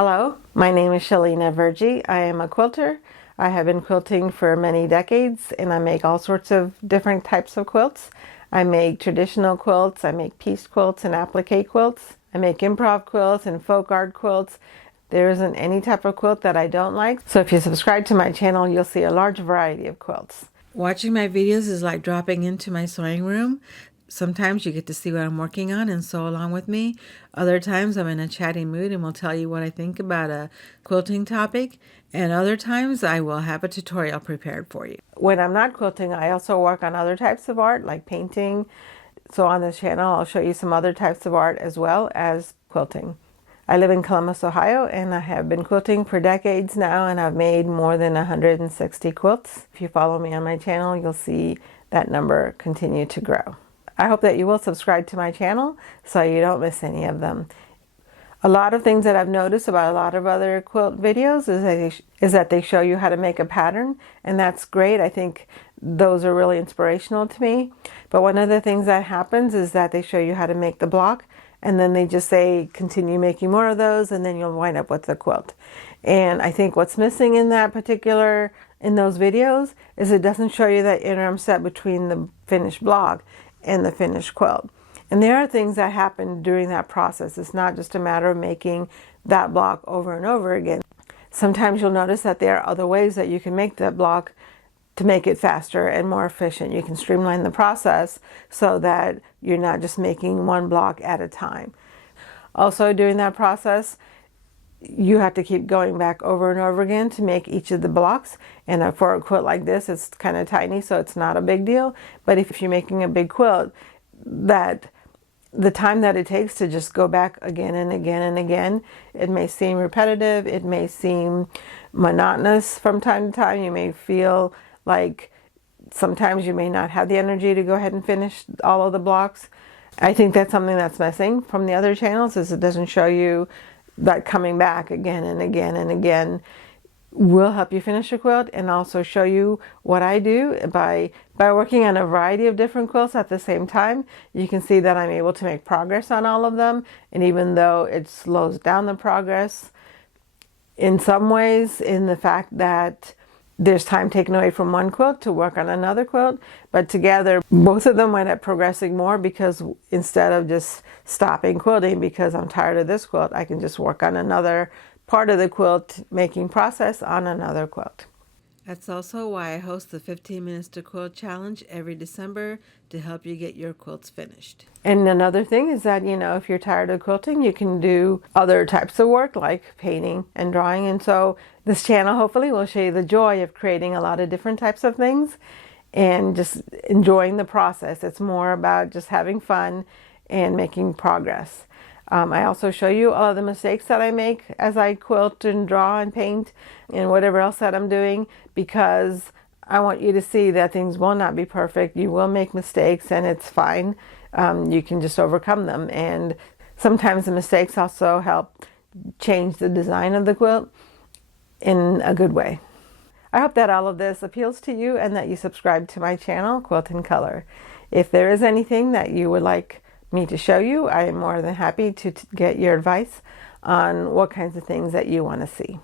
Hello, my name is Shalina Vergi. I am a quilter. I have been quilting for many decades and I make all sorts of different types of quilts. I make traditional quilts, I make piece quilts and applique quilts. I make improv quilts and folk art quilts. There isn't any type of quilt that I don't like. So if you subscribe to my channel, you'll see a large variety of quilts. Watching my videos is like dropping into my sewing room. Sometimes you get to see what I'm working on and sew along with me. Other times I'm in a chatty mood and will tell you what I think about a quilting topic. And other times I will have a tutorial prepared for you. When I'm not quilting, I also work on other types of art like painting. So on this channel, I'll show you some other types of art as well as quilting. I live in Columbus, Ohio, and I have been quilting for decades now, and I've made more than 160 quilts. If you follow me on my channel, you'll see that number continue to grow. I hope that you will subscribe to my channel so you don't miss any of them. A lot of things that I've noticed about a lot of other quilt videos is that they show you how to make a pattern, and that's great. I think those are really inspirational to me. But one of the things that happens is that they show you how to make the block, and then they just say continue making more of those, and then you'll wind up with the quilt. And I think what's missing in those videos is it doesn't show you that interim step between the finished block and the finished quilt. And there are things that happen during that process. It's not just a matter of making that block over and over again. Sometimes you'll notice that there are other ways that you can make that block to make it faster and more efficient. You can streamline the process so that you're not just making one block at a time. Also, during that process, you have to keep going back over and over again to make each of the blocks. And for a quilt like this, it's kind of tiny, so it's not a big deal. But if you're making a big quilt, that the time that it takes to just go back again and again and again, it may seem repetitive, it may seem monotonous from time to time. You may feel like sometimes you may not have the energy to go ahead and finish all of the blocks. I think that's something that's missing from the other channels, is it doesn't show you that coming back again and again and again will help you finish a quilt, and also show you what I do by working on a variety of different quilts at the same time. You can see that I'm able to make progress on all of them, and even though it slows down the progress in some ways in the fact that there's time taken away from one quilt to work on another quilt, but together both of them wind up progressing more, because instead of just stopping quilting because I'm tired of this quilt, I can just work on another part of the quilt making process on another quilt. That's also why I host the 15 Minutes to Quilt Challenge every December to help you get your quilts finished. And another thing is that, if you're tired of quilting, you can do other types of work like painting and drawing. And so this channel hopefully will show you the joy of creating a lot of different types of things and just enjoying the process. It's more about just having fun and making progress. I also show you all of the mistakes that I make as I quilt and draw and paint and whatever else that I'm doing, because I want you to see that things will not be perfect. You will make mistakes, and it's fine. You can just overcome them. And sometimes the mistakes also help change the design of the quilt in a good way. I hope that all of this appeals to you and that you subscribe to my channel, Quilt in Color. If there is anything that you would like me to show you, I am more than happy to get your advice on what kinds of things that you want to see.